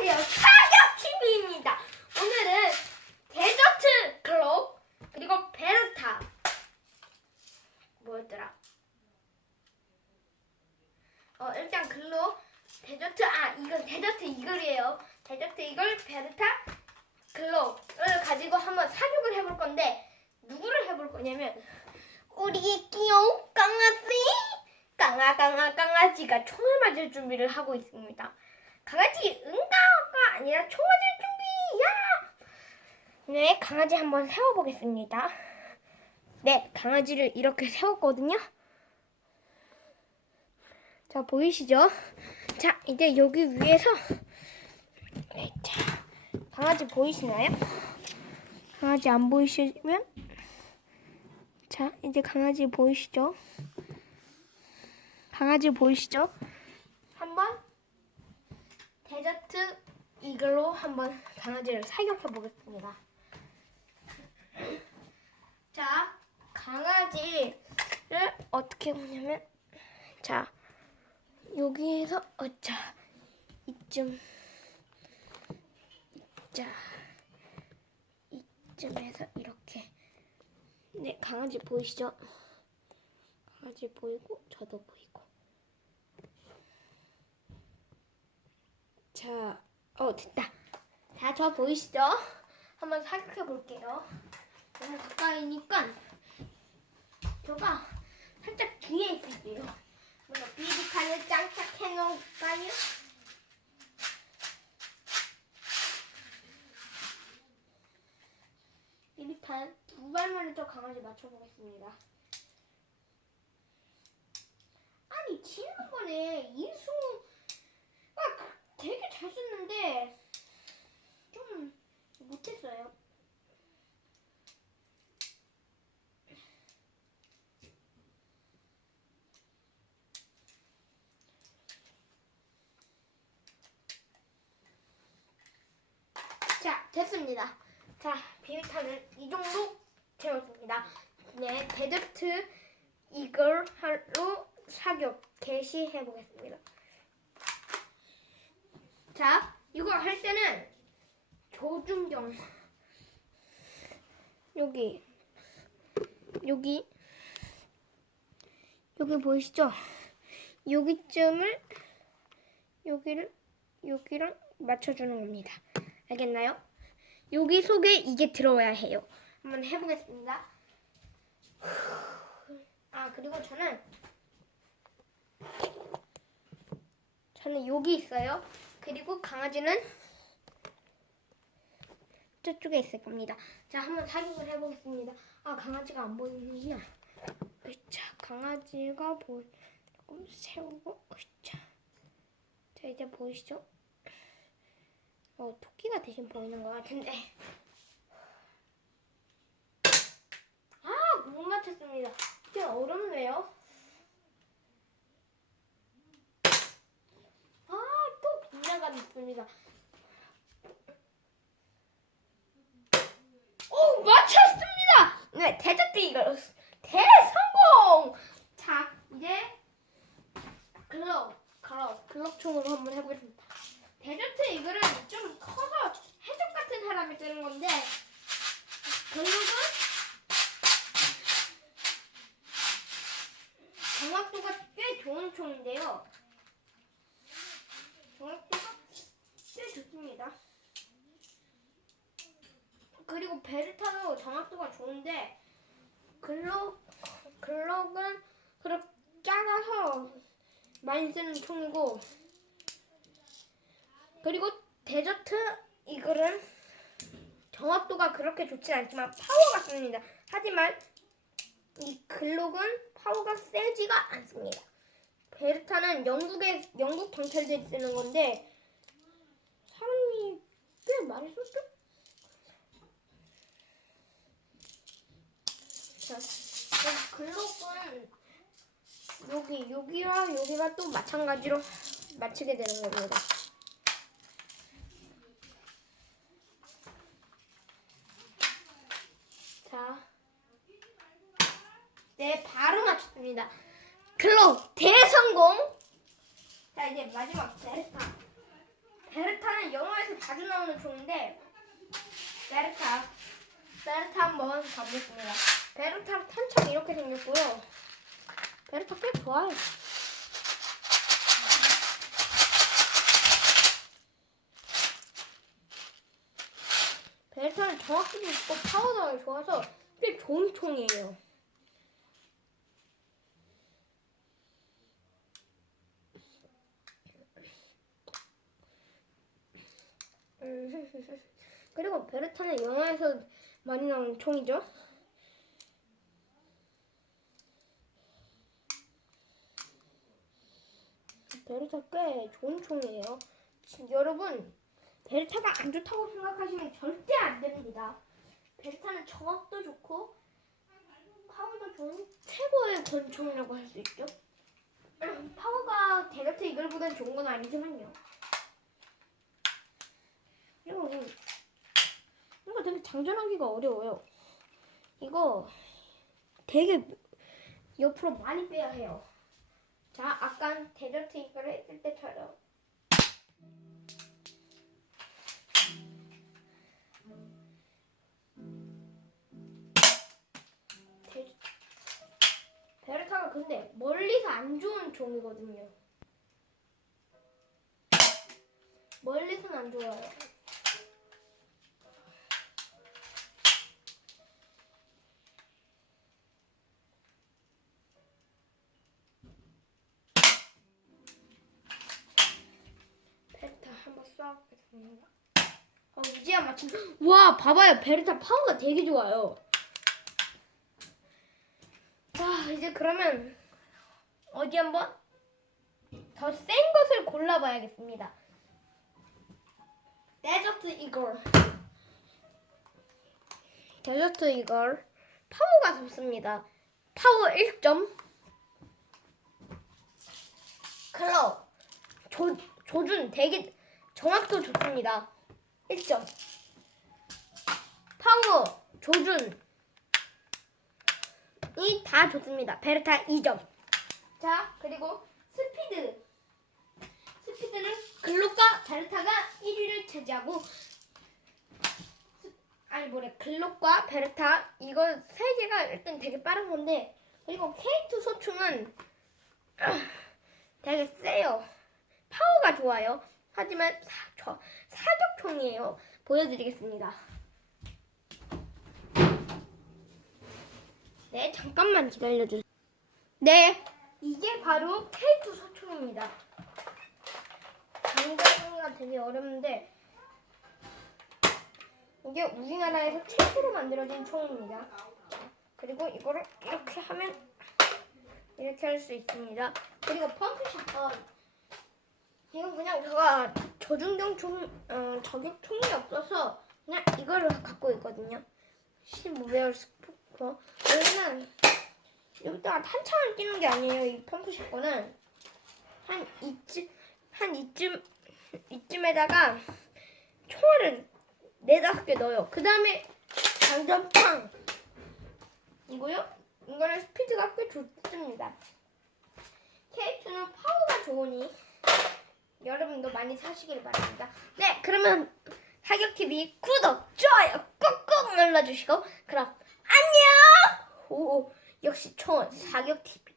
안녕하세요. 사격TV입니다. 오늘은 데저트 클럽 그리고 베르타 뭐였더라? 어 일단 글로 데저트 아 이건 데저트 이글이에요. 데저트 이글 베르타 글로를 가지고 한번 사격을 해볼 건데 누구를 해볼 거냐면 우리의 귀여운 강아지 강아 강아 강아지가 총을 맞을 준비를 하고 있습니다. 강아지 응가가 아니라 총 맞을 준비야. 네, 강아지 한번 세워보겠습니다. 네, 강아지를 이렇게 세웠거든요. 자, 보이시죠? 자, 이제 여기 위에서 네, 자, 강아지 보이시나요? 강아지 안 보이시면 자, 이제 강아지 보이시죠? 강아지 보이시죠? 한번 데저트 이글로 한번 강아지를 사격해 보겠습니다. 자, 강아지를 어떻게 보냐면, 자, 여기에서, 어자, 이쯤, 자, 이쯤에서 이렇게. 네, 강아지 보이시죠? 강아지 보이고, 저도 보이고. 자, 어 됐다. 자, 저 보이시죠? 한번 사격해 볼게요. 너무 가까이니까 저가 살짝 뒤에 있을게요. 뭔가 비비칸을 짱착해 놓을까요? 비비칸 두 발만에 저 강아지 맞춰보겠습니다. 아니 지난번에 이수 아, 그- 되게 잘 썼는데 좀 못했어요. 자, 됐습니다. 자, 비밀탄을 이 정도 채웠습니다. 네, 데저트 이걸 하루 사격 개시해 보겠습니다. 자, 이거 할 때는 조준경 여기 여기 여기 보이시죠? 여기쯤을 여기를 여기랑 맞춰주는 겁니다. 알겠나요? 여기 속에 이게 들어와야 해요. 한번 해보겠습니다. 아 그리고 저는 저는 여기 있어요. 그리고 강아지는 저쪽에 있을 겁니다. 자, 한번 사격을 해보겠습니다. 아, 강아지가 안 보이는구나. 으차, 강아지가 보, 조금 세우고, 으차. 자, 이제 보이시죠? 어, 토끼가 대신 보이는 것 같은데. 아, 못 맞췄습니다. 이게 어렵네요. 아, 또 빗나가 있습니다. 오, 맞췄습니다! 네, 데저트 이거 대성공! 자, 이제 글럽, 글럽, 글럽총으로 한번 해보겠습니다. 데저트 이거는 좀 커서 해적 같은 사람이 쓰는 건데, 글럽은 정확도가 꽤 좋은 총인데요. 정확도가 꽤 좋습니다. 그리고 베르타도 정확도가 좋은데 글록 글록은 그렇게 작아서 많이 쓰는 총이고 그리고 데저트 이글은 정확도가 그렇게 좋진 않지만 파워가 셉니다. 하지만 이 글록은 파워가 세지가 않습니다. 베르타는 영국의 영국 경찰들이 쓰는 건데 사람이 꽤 많이 썼죠? 자, 그럼 글록은 여기 여기와 여기가 또 마찬가지로 맞추게 되는 겁니다. 자, 네 바로 맞췄습니다. 글록 대성공. 자 이제 마지막 베르타. 베르타는 영어에 자주 나오는 총인데 베르타 가보겠습니다. 베르타 탄창 이렇게 생겼고요. 베르타 꽤 좋아요. 베르타는 정확히도 있고 파워가 좋아서 꽤 좋은 총이에요. 음, 그리고 베르타는 영화에서 많이 나오는 총이죠. 베르타 꽤 좋은 총이에요. 지- 여러분, 베르타가 안 좋다고 생각하시면 절대 안 됩니다. 베르타는 정확도 좋고 파워도 좋은 최고의 권총이라고 할 수 있죠. 음, 파워가 데르트 이글보다는 좋은 건 아니지만요. 그리고 장전하기가 어려워요. 이거 되게 옆으로 많이 빼야 해요. 자, 아까 데저트 이걸 했을 때처럼 데- 베르타가 근데 멀리서 안 좋은 종이거든요. 멀리서는 안 좋아요. 한번 쏴보겠습니다. 어, 이제야 마침. 와, 봐봐요. 베르타 파워가 되게 좋아요. 자, 이제 그러면 어디 한번 더 센 것을 골라봐야겠습니다. 데저트 이걸. 데저트 이걸. 파워가 좋습니다. 파워 1점. 클럽. 조, 조준 되게 정확도 좋습니다. 1점. 파워, 조준. 이 다 좋습니다. 베르타 2점. 자, 그리고 스피드. 스피드는 글록과 베르타가 1위를 차지하고 스- 아니 뭐래 글록과 베르타 이거 세 개가 일단 되게 빠른 건데 그리고 K2 소총은 되게 세요. 파워가 좋아요. 하지만 사, 저, 사격총이에요. 보여드리겠습니다. 네, 잠깐만 기다려주세요. 네, 이게 바로 K2 소총입니다. 장전하기가 되게 어렵는데 이게 우리나라에서 최초로 만들어진 총입니다. 그리고 이거를 이렇게 하면 이렇게 할 수 있습니다. 그리고 펌프 샷건 이건 그냥 제가 저중경 총, 어, 저격 총이 없어서 그냥 이거를 갖고 있거든요. 15배열 스포커. 여기는 여기다가 탄창을 끼는 게 아니에요. 이 펌프 샷건은 한 이쯤 한 이쯤 이쯤에다가 총알을 네 다섯 개 넣어요. 그 다음에 장전팡 이고요. 이거는 스피드가 꽤 좋습니다. K2는 파워가 좋으니 많이 사시길 바랍니다. 네, 그러면 사격TV 구독, 좋아요 꾹꾹 눌러주시고 그럼 안녕! 오, 역시 총은 사격TV